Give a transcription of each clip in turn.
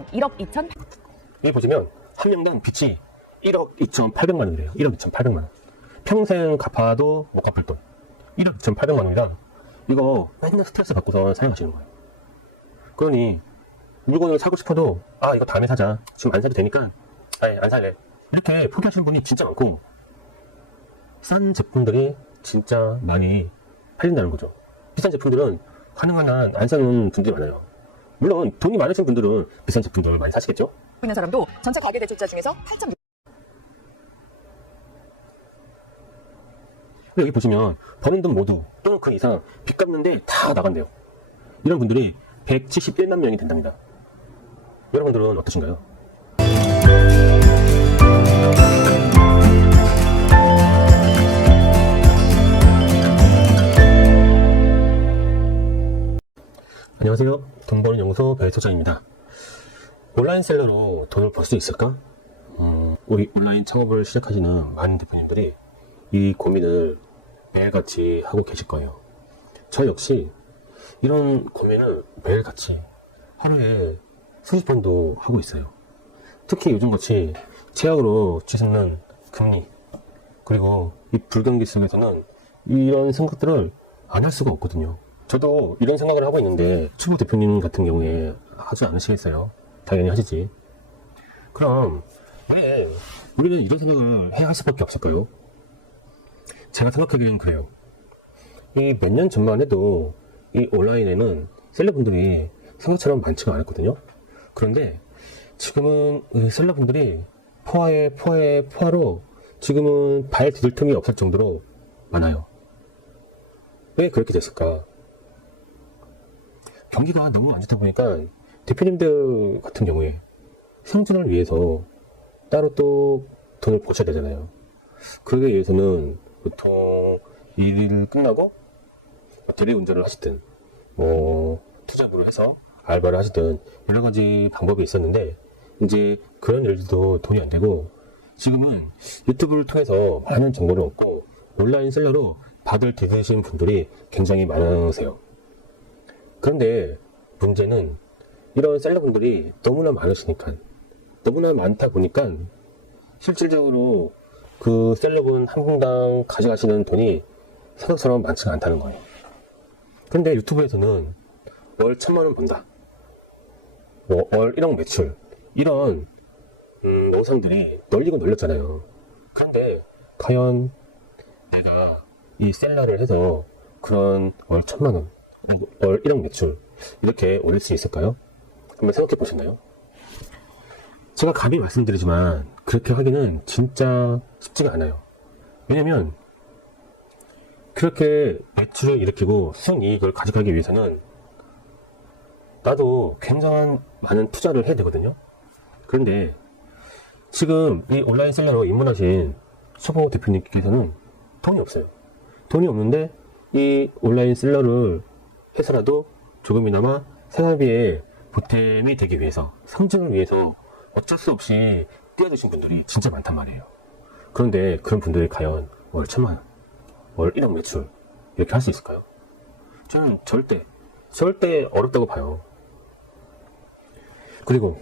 1억 2천. 여기 보시면 한 명당 빚이 1억 2,800만 원이래요. 1억 2,800만 원. 평생 갚아도 못 갚을 돈. 1억 2,800만 원이랑 이거 맨날 스트레스 받고서 사용하시는 거예요. 그러니 물건을 사고 싶어도 이거 다음에 사자. 지금 안 사도 되니까 안 살래. 이렇게 포기하시는 분이 진짜 많고 싼 제품들이 진짜 많이 팔린다는 거죠. 비싼 제품들은 가능한 한 안 사는 분들이 많아요. 물론 돈이 많으신 분들은 비싼 제품들을 많이 사시겠죠? 있는 사람도 전체 가계대출자 중에서 8.6. 여기 보시면 버는 돈 모두 또는 그 이상 빚 갚는데 다 나간대요. 이런 분들이 171만 명이 된답니다. 여러분들은 어떠신가요? 안녕하세요. 돈 버는 연구소 배소장입니다. 온라인셀러로 돈을 벌 수 있을까? 우리 온라인 창업을 시작하시는 많은 대표님들이 이 고민을 매일같이 하고 계실 거예요. 저 역시 이런 고민을 매일같이 하루에 수십 번도 하고 있어요. 특히 요즘같이 최악으로 치솟는 금리 그리고 이 불경기 속에서는 이런 생각들을 안 할 수가 없거든요. 저도 이런 생각을 하고 있는데 초보 대표님 같은 경우에 하지 않으시겠어요? 당연히 하시지. 그럼 왜 우리는 이런 생각을 해야 할 수밖에 없을까요? 제가 생각하기에는 그래요. 이 몇 년 전만 해도 이 온라인에는 셀러분들이 생각처럼 많지가 않았거든요. 그런데 지금은 셀러분들이 포화로 지금은 발 디딜 틈이 없을 정도로 많아요. 왜 그렇게 됐을까? 경기가 너무 안 좋다 보니까 대표님들 같은 경우에 생존을 위해서 따로 또 돈을 버셔야 되잖아요. 그러기 위해서는 보통 일 끝나고 대리운전을 하시든 투잡으로 해서 알바를 하시든 여러 가지 방법이 있었는데 이제 그런 일들도 돈이 안 되고 지금은 유튜브를 통해서 많은 정보를 얻고 온라인 셀러로 밥을 디디신 분들이 굉장히 많으세요. 그런데 문제는 이런 셀러분들이 너무나 많으시니까 너무나 많다 보니까 실질적으로 그 셀러분 한 분당 가져가시는 돈이 생각처럼 많지가 않다는 거예요. 근데 유튜브에서는 월 1,000만 원 번다, 월 1억 매출, 이런 영상들이 널리고 널렸잖아요. 그런데 과연 내가 이 셀러를 해서 그런 월 1,000만 원, 월 1억 매출 이렇게 올릴 수 있을까요? 한번 생각해 보셨나요? 제가 감히 말씀드리지만 그렇게 하기는 진짜 쉽지가 않아요. 왜냐면 그렇게 매출을 일으키고 순이익을 가져가기 위해서는 나도 굉장한 많은 투자를 해야 되거든요. 그런데 지금 이 온라인 셀러로 입문하신 초보 대표님께서는 돈이 없어요. 돈이 없는데 이 온라인 셀러를 해서라도 조금이나마 생활비에 보탬이 되기 위해서, 상승을 위해서 어쩔 수 없이 뛰어드신 분들이 진짜 많단 말이에요. 그런데 그런 분들이 과연 월 1,000만 원, 월 1억 매출 이렇게 할 수 있을까요? 저는 절대 어렵다고 봐요. 그리고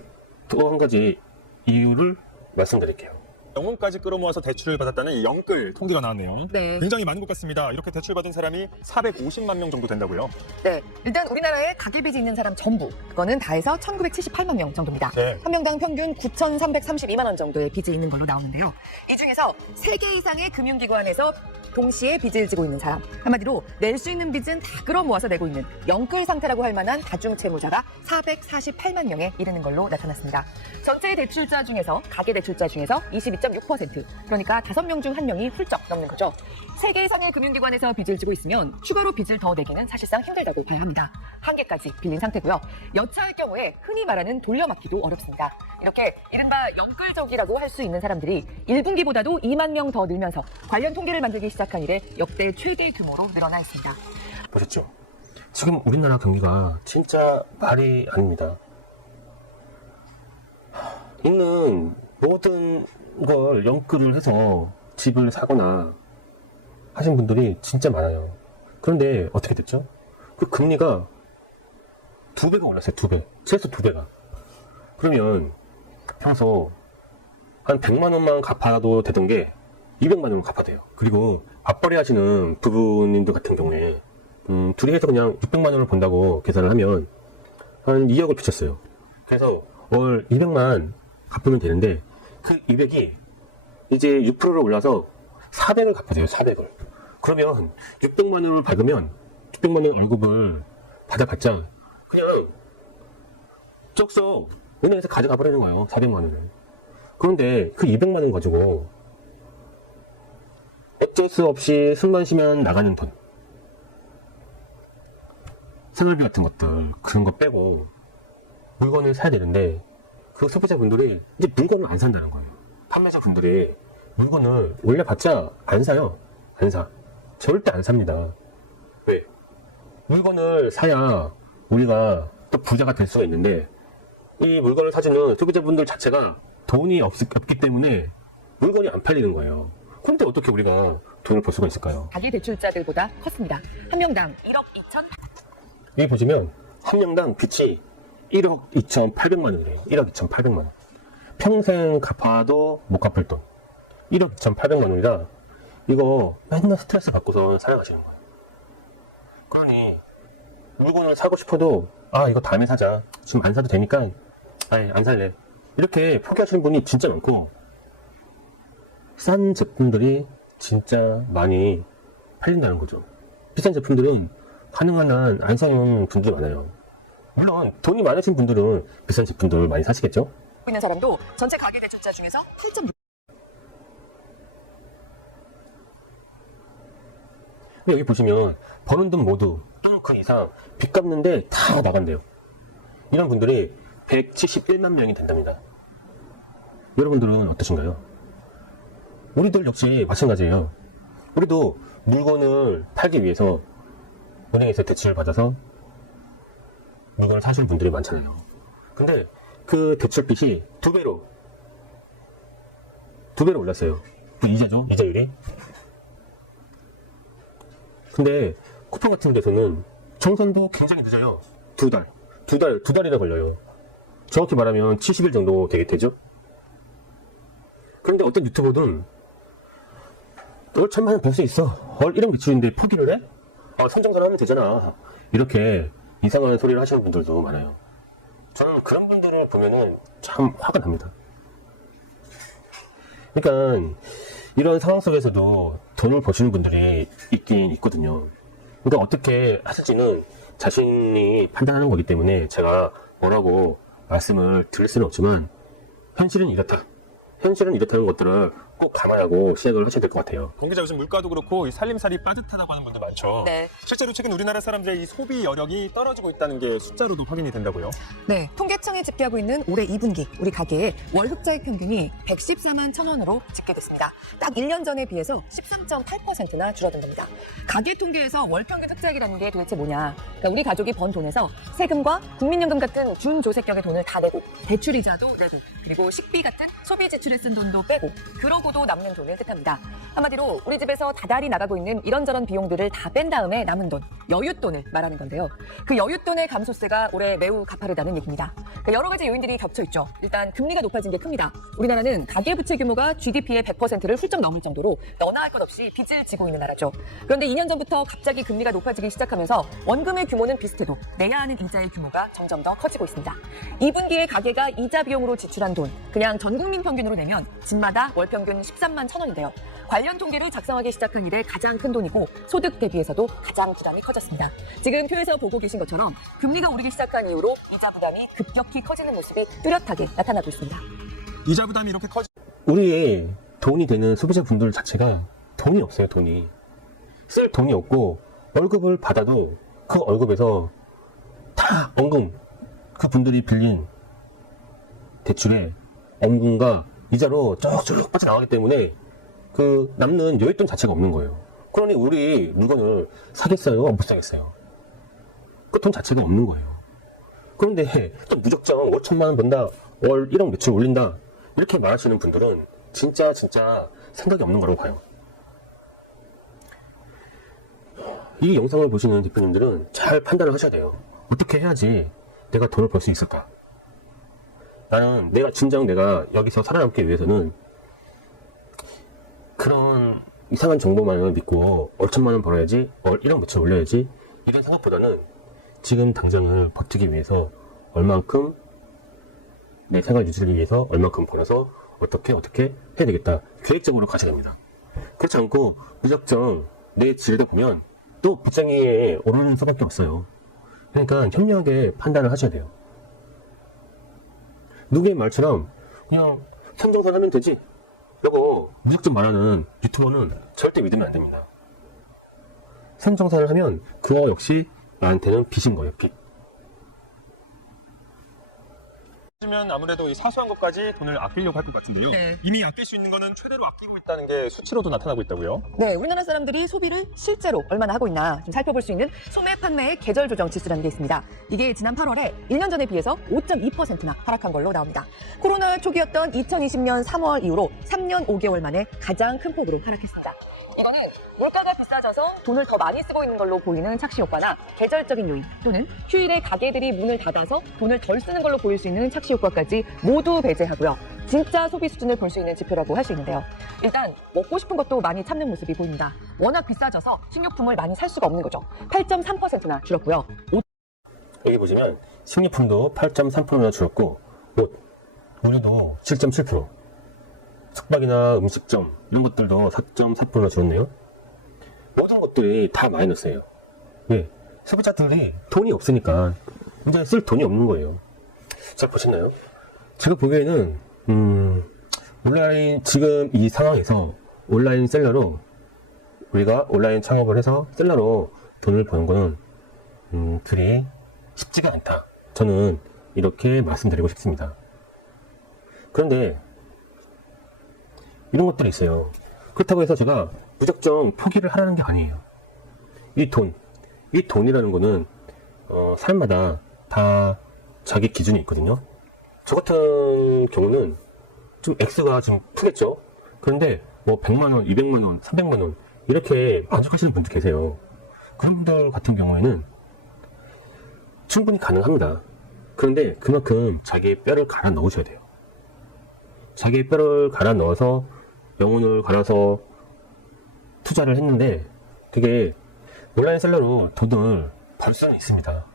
또 한 가지 이유를 말씀드릴게요. 영혼까지 끌어모아서 대출을 받았다는 이 영끌 통계가 나왔네요. 네. 굉장히 많은 것 같습니다. 이렇게 대출받은 사람이 450만 명 정도 된다고요. 네. 일단 우리나라에 가계빚이 있는 사람 전부 그거는 다 해서 1,978만 명 정도입니다. 네. 한 명당 평균 9,332만 원 정도의 빚이 있는 걸로 나오는데요. 이 중에서 3개 이상의 금융기관에서 동시에 빚을 지고 있는 사람, 한마디로 낼 수 있는 빚은 다 끌어모아서 내고 있는 영끌 상태라고 할 만한 다중채무자가 448만 명에 이르는 걸로 나타났습니다. 전체 대출자 중에서, 가계대출자 중에서 22.6%, 그러니까 5명 중 1명이 훌쩍 넘는 거죠. 3개 이상의 금융기관에서 빚을 지고 있으면 추가로 빚을 더 내기는 사실상 힘들다고 봐야 합니다. 한 개까지 빌린 상태고요. 여차할 경우에 흔히 말하는 돌려막기도 어렵습니다. 이렇게 이른바 영끌족이라고 할 수 있는 사람들이 1분기보다도 2만 명 더 늘면서 관련 통계를 만들기 시작한 이래 역대 최대 규모로 늘어나 있습니다. 보셨죠? 지금 우리나라 경기가 진짜 말이 아닙니다. 있는 모든 걸 영끌을 해서 집을 사거나 하신 분들이 진짜 많아요. 그런데 어떻게 됐죠? 그 금리가 2배가 올랐어요. 2배. 최소 2배가. 그러면 평소 한 100만 원만 갚아도 되던 게 200만 원을 갚아야 돼요. 그리고 맞벌이 하시는 부부님들 같은 경우에 둘이 해서 그냥 600만 원을 번다고 계산을 하면 한 2억을 비쳤어요. 그래서 월 200만 갚으면 되는데 그 200이 이제 6%를 올라서 400을 갚아야 돼요. 400을. 그러면 600만 원을 받으면 600만 원 월급을 받아봤자 그냥 쩍썩 은행에서 가져가 버리는 거예요. 400만 원을. 그런데 그 200만 원 가지고 어쩔 수 없이 숨만 쉬면 나가는 돈, 생활비 같은 것들 그런 거 빼고 물건을 사야 되는데 그 소비자분들이 이제 물건을 안 산다는 거예요. 판매자분들이 물건을 올려봤자 안 사요. 안 사. 절대 안 삽니다. 왜? 물건을 사야 우리가 또 부자가 될 수가 있는데 이 물건을 사주는 소비자분들 자체가 돈이 없기 때문에 물건이 안 팔리는 거예요. 그런데 어떻게 우리가 돈을 벌 수가 있을까요? 가계 대출자들보다 컸습니다. 한 명당 1억 2천. 여기 보시면 한 명당 빚이 1억 2,800만 원이에요. 1억 2,800만 원. 평생 갚아도 못 갚을 돈. 1억 2,800만 원이라 이거 맨날 스트레스 받고서 살아가시는 거예요. 그러니 물건을 사고 싶어도 이거 다음에 사자. 지금 안 사도 되니까 안 살래. 이렇게 포기하시는 분이 진짜 많고 싼 제품들이 진짜 많이 팔린다는 거죠. 비싼 제품들은 가능한 한 안 사는 분들이 많아요. 물론 돈이 많으신 분들은 비싼 제품들 많이 사시겠죠? 있는 사람도 전체 가계 대출자 중에서 8.6. 여기 보시면 버는 돈 모두 또는 그 이상 빚 갚는데 다 나간대요. 이런 분들이 171만 명이 된답니다. 여러분들은 어떠신가요? 우리들 역시 마찬가지예요. 우리도 물건을 팔기 위해서 은행에서 대출을 받아서 물건을 사시는 분들이 많잖아요. 근데 그 대출 빚이 2배로 올랐어요. 그 이자죠, 이자율이. 근데 쿠팡 같은 데서는 청산도 굉장히 늦어요. 두 달이나 걸려요. 정확히 말하면 70일 정도 되겠죠? 그런데 어떤 유튜버는 월 1,000만 원 벌 수 있어. 월 1억 매출인데 포기를 해? 선정선 하면 되잖아. 이렇게 이상한 소리를 하시는 분들도 많아요. 저는 그런 분들을 보면은 참 화가 납니다. 그러니까 이런 상황 속에서도 돈을 버시는 분들이 있긴 있거든요. 그러니까 어떻게 하실지는 자신이 판단하는 거기 때문에 제가 뭐라고 말씀을 드릴 수는 없지만 현실은 이렇다. 현실은 이렇다는 것들을 꼭 감안하고 시작을 하셔야 될 것 같아요. 공기자 요즘 물가도 그렇고 이 살림살이 빠듯하다고 하는 분들 많죠. 네. 실제로 최근 우리나라 사람들의 이 소비 여력이 떨어지고 있다는 게 숫자로도 확인이 된다고요. 네, 통계청이 집계하고 있는 올해 2분기 우리 가계의 월 흑자익 평균이 114만 1,000원으로 집계됐습니다. 딱 1년 전에 비해서 13.8%나 줄어든 겁니다. 가계 통계에서 월 평균 흑자익이라는 게 도대체 뭐냐? 그러니까 우리 가족이 번 돈에서 세금과 국민연금 같은 준조세격의 돈을 다 내고 대출이자도 내고 그리고 식비 같은 소비 지출에 쓴 돈도 빼고 그러고도 남는 돈을 뜻합니다. 한마디로 우리 집에서 다달이 나가고 있는 이런저런 비용들을 다 뺀 다음에 남은 돈, 여윳돈을 말하는 건데요. 그 여윳돈의 감소세가 올해 매우 가파르다는 얘기입니다. 그러니까 여러 가지 요인들이 겹쳐 있죠. 일단 금리가 높아진 게 큽니다. 우리나라는 가계부채 규모가 GDP의 100%를 훌쩍 넘을 정도로 너나 할 것 없이 빚을 지고 있는 나라죠. 그런데 2년 전부터 갑자기 금리가 높아지기 시작하면서 원금의 규모는 비슷해도 내야 하는 이자의 규모가 점점 더 커지고 있습니다. 2분기에 가계가 이자 비용으로 지출한 돈, 그냥 전 국민 평균으로 내면 집마다 월 평균 13만 1,000원인데요. 관련 통계를 작성하기 시작한 이래 가장 큰 돈이고 소득 대비해서도 가장 부담이 커졌습니다. 지금 표에서 보고 계신 것처럼 금리가 오르기 시작한 이후로 이자 부담이 급격히 커지는 모습이 뚜렷하게 나타나고 있습니다. 이자 부담이 이렇게 우리의 돈이 되는 소비자분들 자체가 돈이 없어요. 돈이 쓸 돈이 없고 월급을 받아도 그 월급에서 다 원금 그분들이 빌린 대출에 원금과 이자로 쭉 빠져나가기 때문에 그 남는 여윳돈 자체가 없는 거예요. 그러니 우리 물건을 사겠어요? 못 사겠어요? 그 돈 자체가 없는 거예요. 그런데 또 무작정 5천만 원 번다, 월 1억 매출 올린다 이렇게 말하시는 분들은 진짜 생각이 없는 거라고 봐요. 이 영상을 보시는 대표님들은 잘 판단을 하셔야 돼요. 어떻게 해야지 내가 돈을 벌 수 있을까? 나는 진정 내가 여기서 살아남기 위해서는 그런 이상한 정보만을 믿고 얼천만 원 벌어야지, 1억 몇천 올려야지, 이런 생각보다는 지금 당장을 버티기 위해서 얼만큼 내 생활 유지를 위해서 얼만큼 벌어서 어떻게 해야 되겠다. 계획적으로 가셔야 됩니다. 그렇지 않고 무작정 내 지르다 보면 또 빚쟁이에 오르는 수밖에 없어요. 그러니까 현명하게 판단을 하셔야 돼요. 누구의 말처럼 그냥 선정산 하면 되지, 라고 무작정 말하는 유튜버는 절대 믿으면 안 됩니다. 선정산을 하면 그거 역시 나한테는 빚인 거예요, 빚. 면 아무래도 이 사소한 것까지 돈을 아끼려고 할 것 같은데요. 네. 이미 아낄 수 있는 거는 최대로 아끼고 있다는 게 수치로도 나타나고 있다고요. 네, 우리나라 사람들이 소비를 실제로 얼마나 하고 있나 좀 살펴볼 수 있는 소매 판매의 계절 조정 지수라는 게 있습니다. 이게 지난 8월에 1년 전에 비해서 5.2%나 하락한 걸로 나옵니다. 코로나 초기였던 2020년 3월 이후로 3년 5개월 만에 가장 큰 폭으로 하락했습니다. 이거는 물가가 비싸져서 돈을 더 많이 쓰고 있는 걸로 보이는 착시 효과나 계절적인 요인 또는 휴일에 가게들이 문을 닫아서 돈을 덜 쓰는 걸로 보일 수 있는 착시 효과까지 모두 배제하고요. 진짜 소비 수준을 볼 수 있는 지표라고 할 수 있는데요. 일단 먹고 싶은 것도 많이 참는 모습이 보입니다. 워낙 비싸져서 식료품을 많이 살 수가 없는 거죠. 8.3%나 줄었고요. 여기 보시면 식료품도 8.3%나 줄었고, 옷, 우유도 7.7%, 숙박이나 음식점 이런 것들도 4.4%나 줄었네요. 모든 것들이 다 마이너스예요. 왜? 소비자들이 돈이 없으니까 이제 쓸 돈이 없는 거예요. 잘 보셨나요? 제가 보기에는 온라인, 지금 이 상황에서 온라인 셀러로, 우리가 온라인 창업을 해서 셀러로 돈을 버는 거는 그리 쉽지가 않다. 저는 이렇게 말씀드리고 싶습니다. 그런데 이런 것들이 있어요. 그렇다고 해서 제가 무작정 포기를 하라는 게 아니에요. 이 돈이라는 거는 사람마다 다 자기 기준이 있거든요. 저 같은 경우는 좀 X가 좀 크겠죠. 그런데 뭐 100만 원, 200만 원, 300만 원 이렇게 만족하시는 분들 계세요. 그런 분들 같은 경우에는 충분히 가능합니다. 그런데 그만큼 자기의 뼈를 갈아 넣으셔야 돼요. 자기의 뼈를 갈아 넣어서 영혼을 갈아서 투자를 했는데 그게 온라인 셀러로 돈을 벌 수는 있습니다.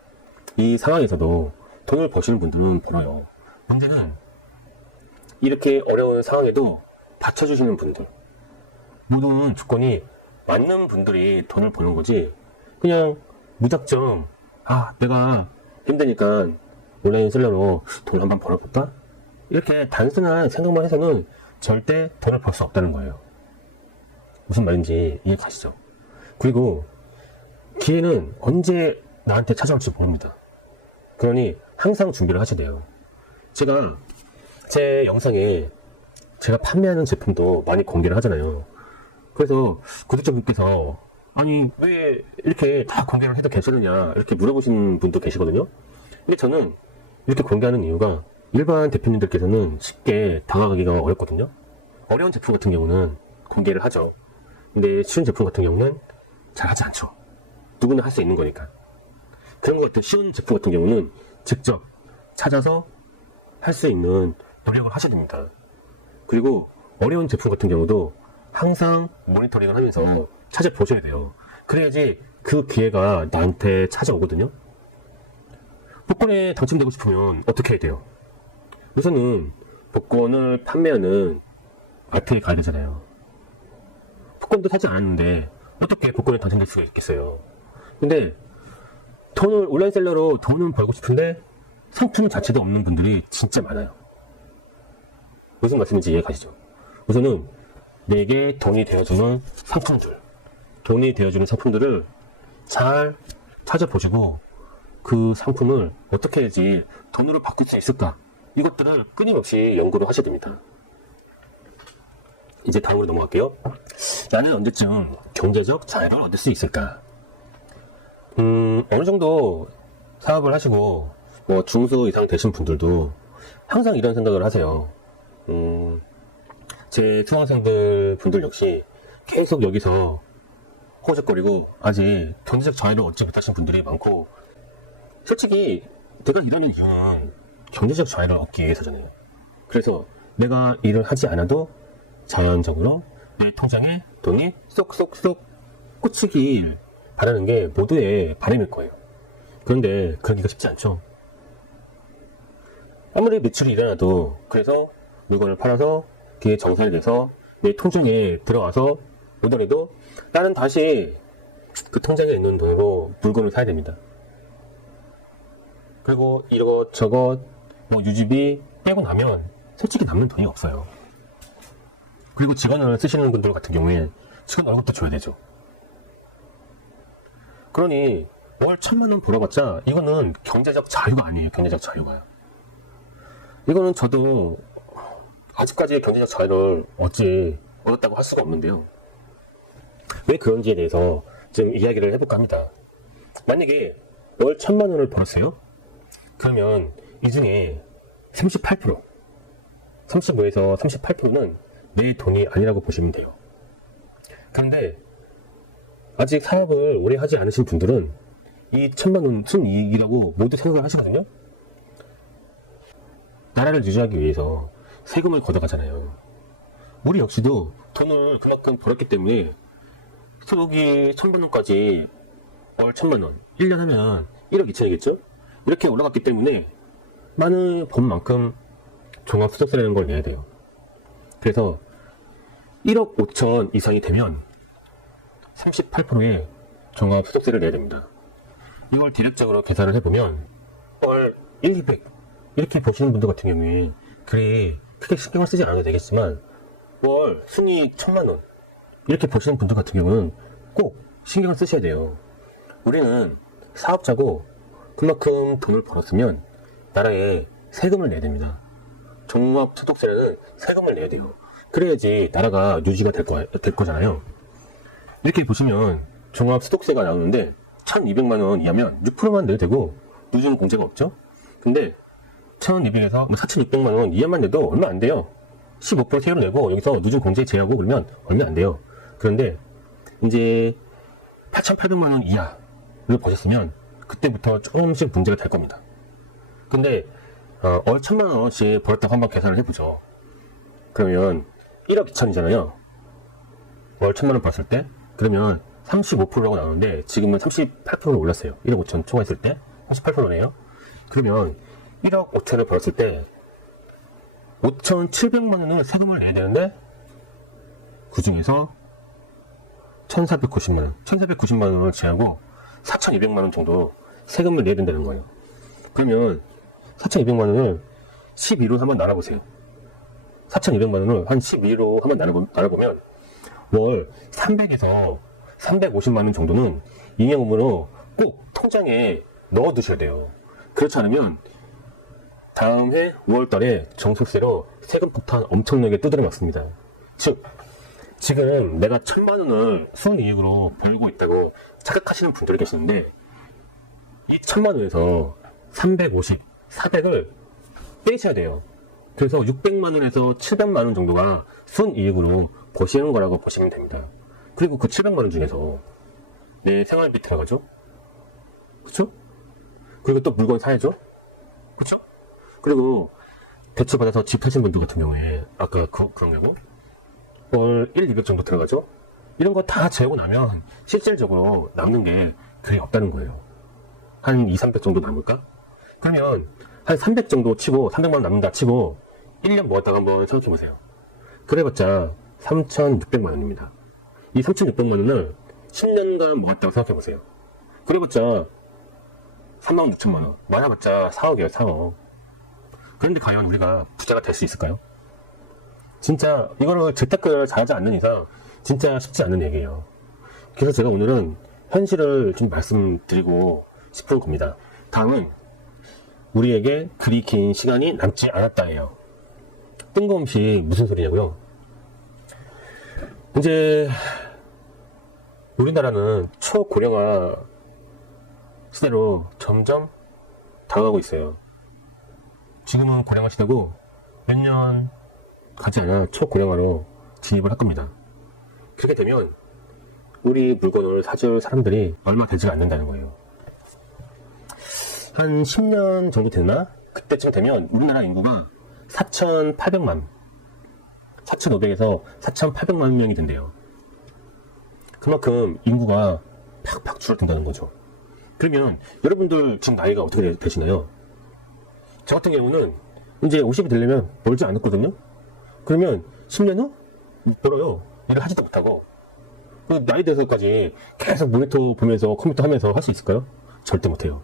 이 상황에서도 돈을 버시는 분들은 벌어요. 문제는 이렇게 어려운 상황에도 받쳐주시는 분들, 모든 조건이 맞는 분들이 돈을 버는 거지, 그냥 무작정 내가 힘드니까 온라인 셀러로 돈 한번 벌어볼까? 이렇게 단순한 생각만 해서는 절대 돈을 벌 수 없다는 거예요. 무슨 말인지 이해 가시죠? 그리고 기회는 언제 나한테 찾아올지 모릅니다. 그러니 항상 준비를 하셔야 돼요. 제가 제 영상에 제가 판매하는 제품도 많이 공개를 하잖아요. 그래서 구독자분께서 아니 왜 이렇게 다 공개를 해도 괜찮느냐 이렇게 물어보시는 분도 계시거든요. 근데 저는 이렇게 공개하는 이유가 일반 대표님들께서는 쉽게 다가가기가 어렵거든요. 어려운 제품 같은 경우는 공개를 하죠. 근데 쉬운 제품 같은 경우는 잘 하지 않죠. 누구나 할 수 있는 거니까. 그런 것 같은 쉬운 제품 같은 경우는 직접 찾아서 할 수 있는 노력을 하셔야 됩니다. 그리고 어려운 제품 같은 경우도 항상 모니터링을 하면서 찾아보셔야 돼요. 그래야지 그 기회가 나한테 찾아오거든요. 복권에 당첨되고 싶으면 어떻게 해야 돼요? 우선은 복권을 판매하는 마트에 가야 되잖아요. 복권도 사지 않았는데 어떻게 복권에 당첨될 수가 있겠어요? 근데 온라인 셀러로 돈은 벌고 싶은데 상품 자체도 없는 분들이 진짜 많아요. 무슨 말씀인지 이해 가시죠? 우선은 내게 돈이 되어주는 돈이 되어주는 상품들을 잘 찾아보시고 그 상품을 어떻게 해야지 돈으로 바꿀 수 있을까? 이것들을 끊임없이 연구를 하셔야 됩니다. 이제 다음으로 넘어갈게요. 나는 언제쯤 경제적 자유를 얻을 수 있을까? 어느 정도 사업을 하시고 뭐 중소 이상 되신 분들도 항상 이런 생각을 하세요. 제 수강생들 분들 역시 계속 여기서 허우적거리고 아직 경제적 자유를 얻지 못하신 분들이 많고, 솔직히 내가 일하는 이유는 경제적 자유를 얻기 위해서잖아요. 그래서 내가 일을 하지 않아도 자연적으로 내 통장에 돈이 쏙쏙쏙 꽂히길 바라는 게 모두의 바람일 거예요. 그런데 그러기가 쉽지 않죠. 아무리 매출이 일어나도 그래서 물건을 팔아서 그게 정산이 돼서 내 통장에 들어와서 오더라도 나는 다시 그 통장에 있는 돈으로 물건을 사야 됩니다. 그리고 이것저것 뭐 유지비 빼고 나면 솔직히 남는 돈이 없어요. 그리고 직원을 쓰시는 분들 같은 경우에 직원 월급도 줘야 되죠. 그러니 월 1,000만 원 벌어봤자 이거는 경제적 자유가 아니에요. 경제적 자유가. 이거는 저도 아직까지 경제적 자유를 얻었다고 할 수가 없는데요. 왜 그런지에 대해서 좀 이야기를 해볼까 합니다. 만약에 월 1,000만 원을 벌었어요? 그러면 이 중에 38%, 35에서 38%는 내 돈이 아니라고 보시면 돼요. 그런데 아직 사업을 오래 하지 않으신 분들은 이 1,000만 원 순이익이라고 모두 생각을 하시거든요. 나라를 유지하기 위해서 세금을 걷어가잖아요. 우리 역시도 돈을 그만큼 벌었기 때문에 소득이 1,000만 원까지 월 1,000만 원, 1년 하면 1억 2천이겠죠? 이렇게 올라갔기 때문에 많은 번 만큼 종합소득세라는 걸 내야 돼요. 그래서 1억 5천 이상이 되면 38%의 종합소득세를 내야 됩니다. 이걸 대략적으로 계산을 해보면 월 1, 200 이렇게 보시는 분들 같은 경우에 그래 크게 신경을 쓰지 않아도 되겠지만 월 순이익 1,000만 원 이렇게 보시는 분들 같은 경우는 꼭 신경을 쓰셔야 돼요. 우리는 사업자고 그만큼 돈을 벌었으면 나라에 세금을 내야 됩니다. 종합소득세라는 세금을 내야 돼요. 그래야지 나라가 유지가 될 거잖아요. 이렇게 보시면 종합소득세가 나오는데 1,200만 원 이하면 6%만 내도 되고 누준 공제가 없죠. 근데 1,200에서 4,600만 원 이하만 내도 얼마 안 돼요. 15% 세율을 내고 여기서 누준 공제 제하고 그러면 얼마 안 돼요. 그런데 이제 8,800만 원 이하를 보셨으면 그때부터 조금씩 문제가 될 겁니다. 근데 월 1,000만 원씩 벌었다고 한번 계산을 해보죠. 그러면 1억 2천이잖아요. 월 1,000만 원 벌었을 때 그러면 35%라고 나오는데 지금은 38%로 올랐어요. 1억 5천 초과했을 때 38%네요. 그러면 1억 5천을 벌었을 때 5,700만 원은 세금을 내야 되는데 그 중에서 1,490만 원, 1,490만 원을 제하고 4,200만 원 정도 세금을 내야 된다는 거예요. 그러면 4,200만 원을 12로 한번 나눠보세요. 4,200만 원을 한 12로 한번 나눠보면 월 300에서 350만 원 정도는 잉여금으로 꼭 통장에 넣어두셔야 돼요. 그렇지 않으면 다음 해 5월달에 정수세로 세금 폭탄 엄청나게 두드려 맞습니다. 즉 지금 내가 1,000만 원을 순이익으로 벌고 있다고 착각하시는 분들이 계시는데 이 1,000만 원에서 350, 400을 빼셔야 돼요. 그래서 600만 원에서 700만 원 정도가 순이익으로 버시는 거라고 보시면 됩니다. 그리고 그 700만 원 중에서 내 생활비 들어가죠? 그쵸? 그리고 또 물건 사야죠? 그쵸? 그리고 대출받아서 집 사신 분들 같은 경우에 아까 그런 경우 월 1, 200 정도 들어가죠? 이런 거 다 재고 나면 실질적으로 남는 게 그리 없다는 거예요. 한 2, 300 정도 남을까? 그러면 한 300 정도 치고 300만 원 남는다 치고 1년 모았다가 한번 생각해 보세요. 그래봤자 3,600만 원입니다. 이 3,600만 원을 10년간 모았다고 생각해 보세요. 그래봤자 36,000만 원. 많아봤자 4억이에요, 4억. 그런데 과연 우리가 부자가 될 수 있을까요? 진짜 이거를 재테크를 잘하지 않는 이상 진짜 쉽지 않은 얘기예요. 그래서 제가 오늘은 현실을 좀 말씀드리고 싶은 겁니다. 다음은 우리에게 그리 긴 시간이 남지 않았다예요. 뜬금없이 무슨 소리냐고요? 이제 우리나라는 초고령화 시대로 점점 다가가고 있어요. 지금은 고령화 시대고 몇 년 가지 않아 초고령화로 진입을 할 겁니다. 그렇게 되면 우리 물건을 사줄 사람들이 얼마 되지 않는다는 거예요. 한 10년 정도 됐나? 그때쯤 되면 우리나라 인구가 4,800만, 4,500에서 4,800만 명이 된대요. 그만큼 인구가 팍팍 줄어든다는 거죠. 그러면 여러분들 지금 나이가 어떻게 되시나요? 저 같은 경우는 이제 50이 되려면 멀지 않았거든요. 그러면 10년 후? 못 벌어요. 일을 하지도 못하고. 그 나이 돼서까지 계속 모니터 보면서 컴퓨터 하면서 할 수 있을까요? 절대 못해요.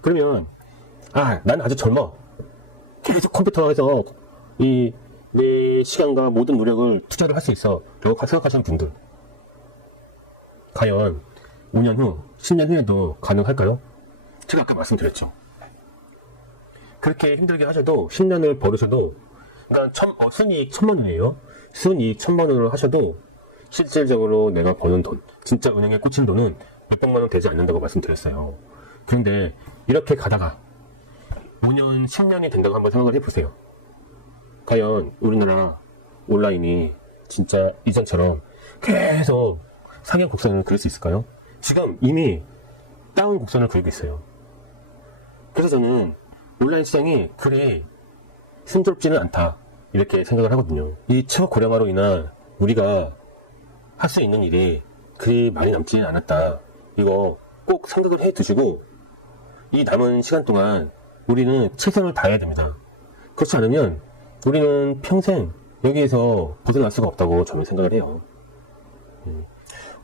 그러면 난 아직 젊어. 계속 컴퓨터에서 내 시간과 모든 노력을 투자를 할 수 있어 라고 생각하시는 분들, 과연 5년 후, 10년 후에도 가능할까요? 제가 아까 말씀드렸죠. 그렇게 힘들게 하셔도 10년을 벌으셔도, 그러니까 순이익 1,000만 원이에요. 순이익 1,000만 원을 하셔도 실질적으로 내가 버는 돈, 진짜 은행에 꽂힌 돈은 몇백만 원 되지 않는다고 말씀드렸어요. 그런데 이렇게 가다가 5년, 10년이 된다고 한번 생각을 해보세요. 과연 우리나라 온라인이 진짜 이전처럼 계속 상향 곡선을 그릴 수 있을까요? 지금 이미 다운 곡선을 그리고 있어요. 그래서 저는 온라인 시장이 그리 순조롭지는 않다 이렇게 생각을 하거든요. 이 초고령화로 인한 우리가 할 수 있는 일이 그리 많이 남지는 않았다. 이거 꼭 생각을 해 두시고 이 남은 시간 동안 우리는 최선을 다해야 됩니다. 그렇지 않으면 우리는 평생 여기에서 벗어날 수가 없다고 저는 생각을 해요.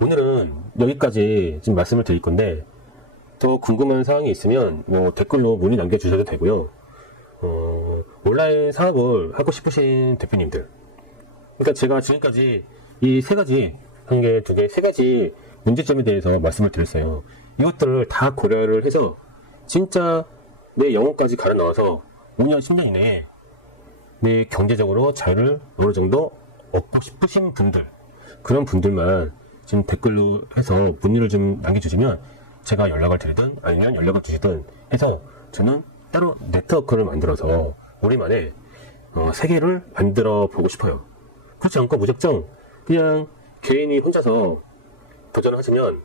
오늘은 여기까지 지금 말씀을 드릴 건데, 더 궁금한 사항이 있으면 뭐 댓글로 문의 남겨주셔도 되고요. 온라인 사업을 하고 싶으신 대표님들, 그러니까 제가 지금까지 이 세 가지, 한 개, 두 개, 세 가지 문제점에 대해서 말씀을 드렸어요. 이것들을 다 고려를 해서 진짜 내 영혼까지 갈아 넣어서 5년, 10년 이내에 내 경제적으로 자유를 어느 정도 얻고 싶으신 분들, 그런 분들만 지금 댓글로 해서 문의를 좀 남겨주시면 제가 연락을 드리든 아니면 연락을 주시든 해서 저는 따로 네트워크를 만들어서 우리만의 세계를 만들어 보고 싶어요. 그렇지 않고 무작정 그냥 개인이 혼자서 도전을 하시면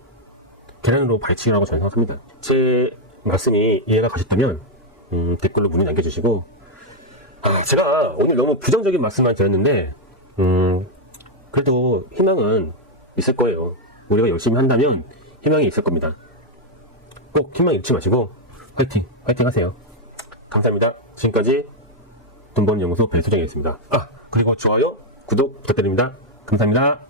계란으로 발치라고 저는 생각합니다. 제 말씀이 이해가 가셨다면 댓글로 문의 남겨주시고, 제가 오늘 너무 부정적인 말씀만 드렸는데 그래도 희망은 있을 거예요. 우리가 열심히 한다면 희망이 있을 겁니다. 꼭 희망 잃지 마시고 화이팅 하세요. 감사합니다. 지금까지 돈 버는 연구소 배수정이었습니다. 그리고 좋아요, 구독 부탁드립니다. 감사합니다.